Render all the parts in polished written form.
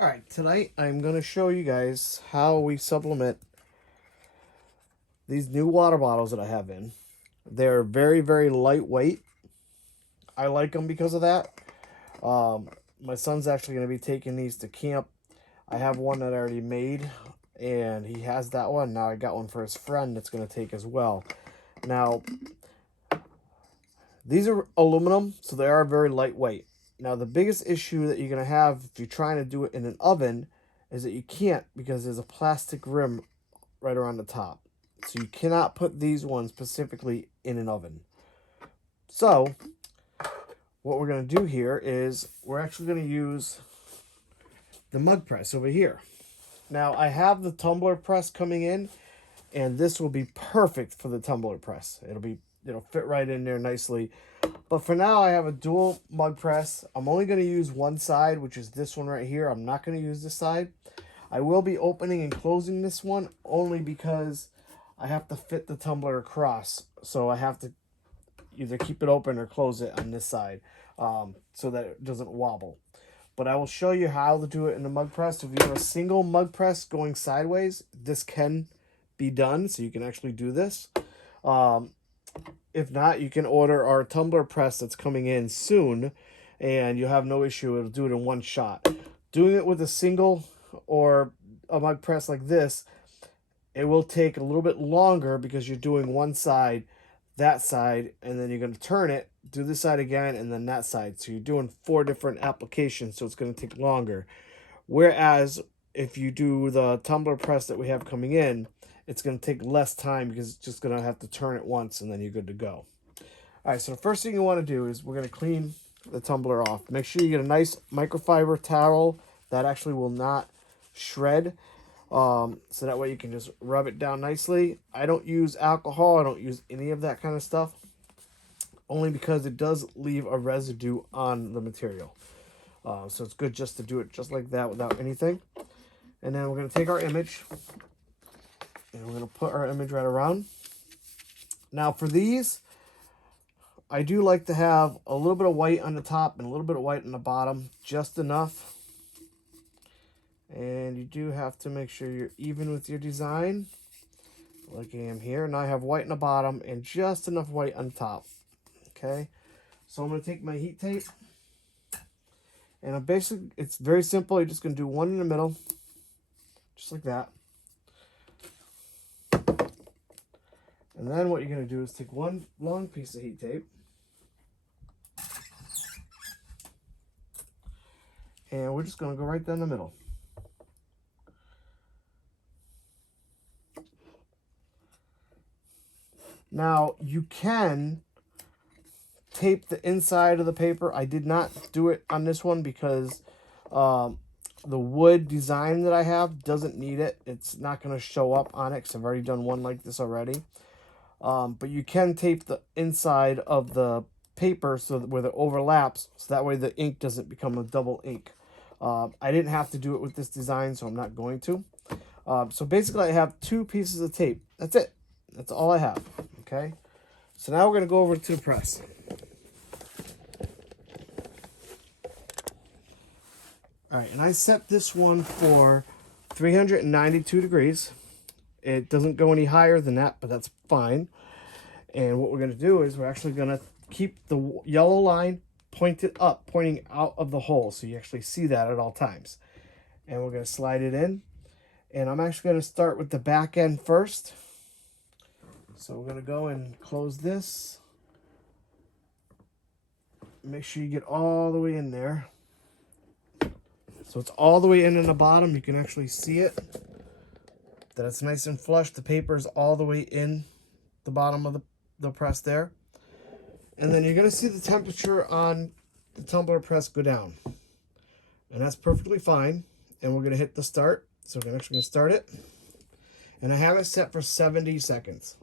Alright, tonight I'm going to show you guys how we supplement these new water bottles that I have in. They're very, very lightweight. I like them because of that. My son's actually going to be taking these to camp. I have one that I already made, and he has that one. Now I got one for his friend that's going to take as well. Now, these are aluminum, so they are very lightweight. Now, the biggest issue that you're going to have if you're trying to do it in an oven is that you can't because there's a plastic rim right around the top. So you cannot put these ones specifically in an oven. So what we're going to do here is we're actually going to use the mug press over here. Now I have the tumbler press coming in, and this will be perfect for the tumbler press. It'll fit right in there nicely. But for now I have a dual mug press. I'm only going to use one side, which is this one right here. I'm not going to use this side. I will be opening and closing this one only because I have to fit the tumbler across. So I have to either keep it open or close it on this side so that it doesn't wobble. But I will show you how to do it in the mug press. If you have a single mug press going sideways, this can be done. So you can actually do this. If not, you can order our tumbler press that's coming in soon, and you'll have no issue. It'll do it in one shot. Doing it with a single or a mug press like this, it will take a little bit longer because you're doing one side, that side, and then you're going to turn it, do this side again, and then that side. So you're doing 4 different applications, so it's going to take longer. Whereas if you do the tumbler press that we have coming in, it's going to take less time because it's just going to have to turn it once and then you're good to go. All right, so the first thing you want to do is we're going to clean the tumbler off. Make sure you get a nice microfiber towel that actually will not shred. So that way you can just rub it down nicely. I don't use alcohol. I don't use any of that kind of stuff. Only because it does leave a residue on the material. So it's good just to do it just like that without anything. And then we're going to take our image. And we're going to put our image right around. Now for these, I do like to have a little bit of white on the top and a little bit of white on the bottom. Just enough. And you do have to make sure you're even with your design, like I am here. Now I have white in the bottom and just enough white on top. Okay, so I'm going to take my heat tape, and it's very simple. You're just going to do one in the middle, just like that. And then what you're going to do is take one long piece of heat tape, and we're just going to go right down the middle. Now, you can tape the inside of the paper. I did not do it on this one because the wood design that I have doesn't need it. It's not going to show up on it because I've already done one like this already. But you can tape the inside of the paper so that where it overlaps, so that way the ink doesn't become a double ink. I didn't have to do it with this design, so I'm not going to. So basically I have 2 pieces of tape. That's it. That's all I have. Okay, so now we're going to go over to the press. All right, and I set this one for 392 degrees. It doesn't go any higher than that, but that's fine. And what we're going to do is we're actually going to keep the yellow line pointed up, pointing out of the hole, so you actually see that at all times. And we're going to slide it in. And I'm actually going to start with the back end first. So we're going to go and close this. Make sure you get all the way in there. So it's all the way in the bottom. You can actually see it. That it's nice and flush. The paper's all the way in the bottom of the press there. And then you're going to see the temperature on the tumbler press go down. And that's perfectly fine. And we're going to hit the start. So we're actually going to start it. And I have it set for 70 seconds.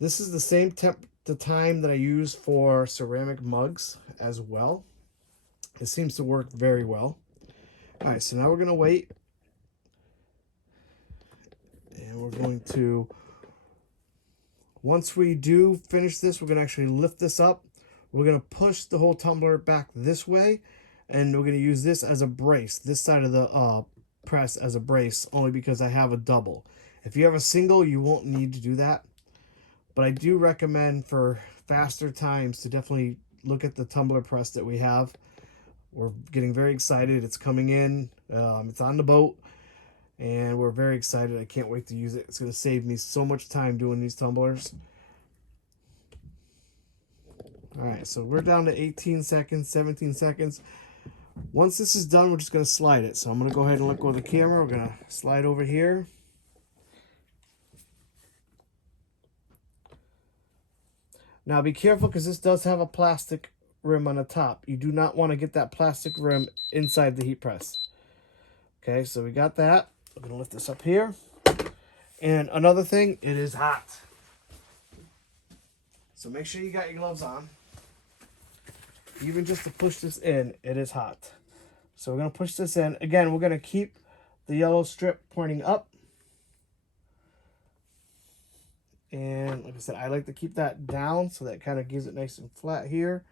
This is the same time that I use for ceramic mugs as well. It seems to work very well. All right, so now we're going to wait. And we're going to, once we do finish this, we're going to actually lift this up. We're going to push the whole tumbler back this way. and we're going to use this as a brace, this side of the press as a brace, only because I have a double. If you have a single, you won't need to do that, but I do recommend for faster times to definitely look at the tumbler press that we have. We're getting very excited. It's coming in. It's on the boat, and we're very excited. I can't wait to use it. It's going to save me so much time doing these tumblers. All right, so we're down to 18 seconds, 17 seconds. Once this is done, we're just going to slide it. So I'm going to go ahead and let go of the camera. We're going to slide over here. Now be careful because this does have a plastic rim on the top. You do not want to get that plastic rim inside the heat press. Okay, so we got that. I'm going to lift this up here. And another thing, it is hot. So make sure you got your gloves on. Even just to push this in, it is hot. So we're going to push this in. Again, we're going to keep the yellow strip pointing up. And like I said, I like to keep that down so that kind of gives it nice and flat here.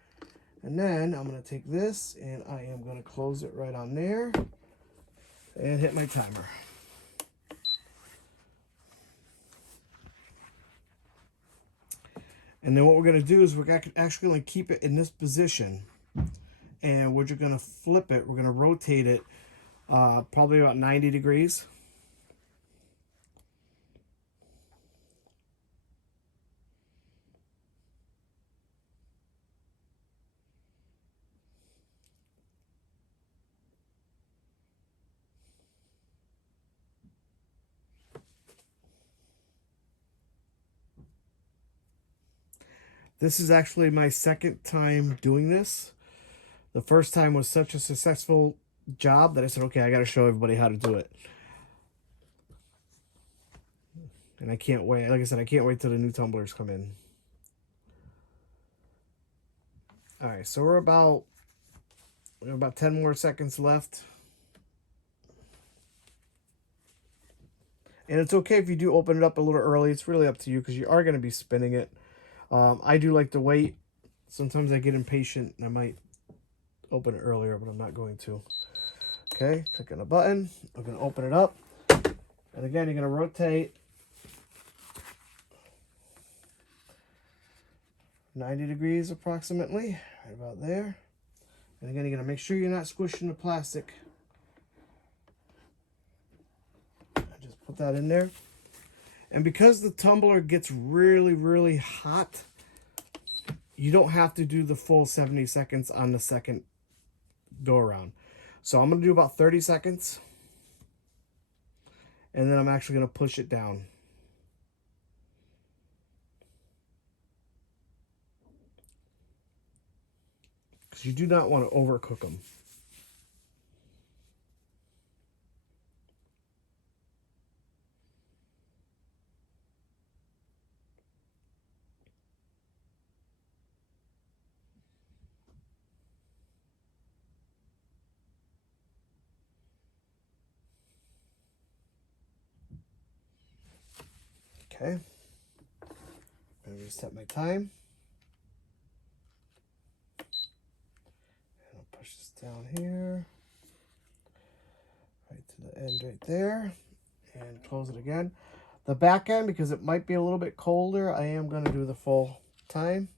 And then I'm going to take this and I am going to close it right on there and hit my timer. And then what we're going to do is we're actually going to keep it in this position. And we're just going to flip it. We're going to rotate it probably about 90 degrees. This is actually my second time doing this. The first time was such a successful job that I said, okay, I got to show everybody how to do it. And I can't wait. Like I said, I can't wait till the new tumblers come in. All right, so we have about 10 more seconds left. And it's okay if you do open it up a little early. It's really up to you because you are going to be spinning it. I do like to wait. Sometimes I get impatient and I might open it earlier, but I'm not going to. Okay, click on a button. I'm going to open it up. And again, you're going to rotate 90 degrees approximately, right about there. And again, you're going to make sure you're not squishing the plastic. Just put that in there. And because the tumbler gets really, really hot, you don't have to do the full 70 seconds on the second go around. So I'm going to do about 30 seconds. And then I'm actually going to push it down. Because you do not want to overcook them. Okay. I'm going to set my time. And I'll push this down here. Right to the end right there. And close it again. The back end, because it might be a little bit colder, I am going to do the full time.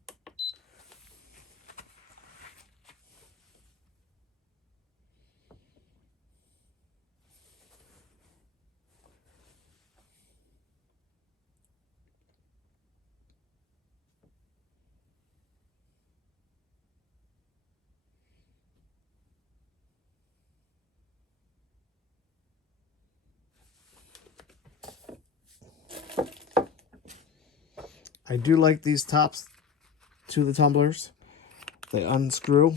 I do like these tops to the tumblers. They unscrew,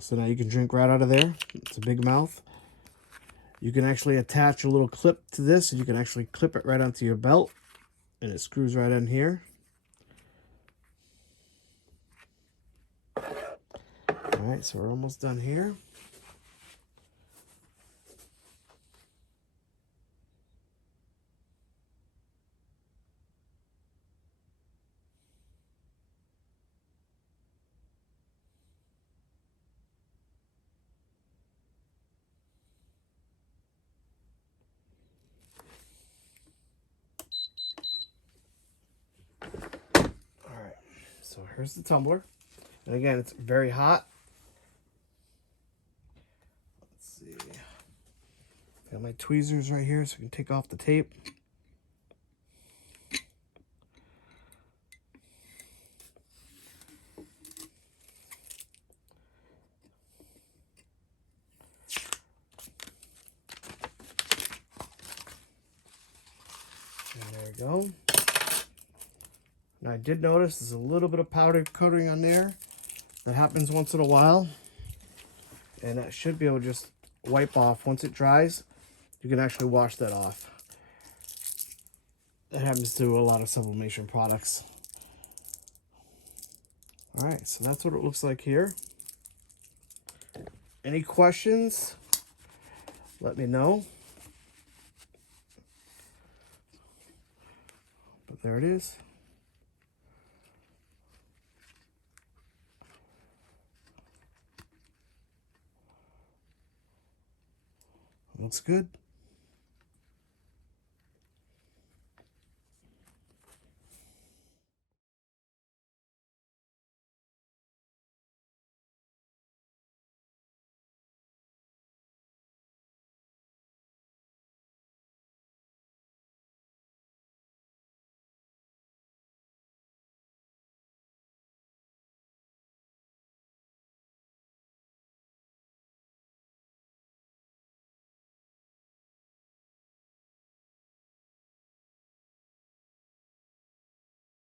so now you can drink right out of there. It's a big mouth. You can actually attach a little clip to this, and you can actually clip it right onto your belt, and it screws right in here. All right, so we're almost done here. So here's the tumbler. And again, it's very hot. Let's see. Got my tweezers right here so I can take off the tape. And there we go. Now I did notice there's a little bit of powder coating on there. That happens once in a while. And that should be able to just wipe off. Once it dries, you can actually wash that off. That happens to a lot of sublimation products. Alright, so that's what it looks like here. Any questions? Let me know. But there it is. Looks good.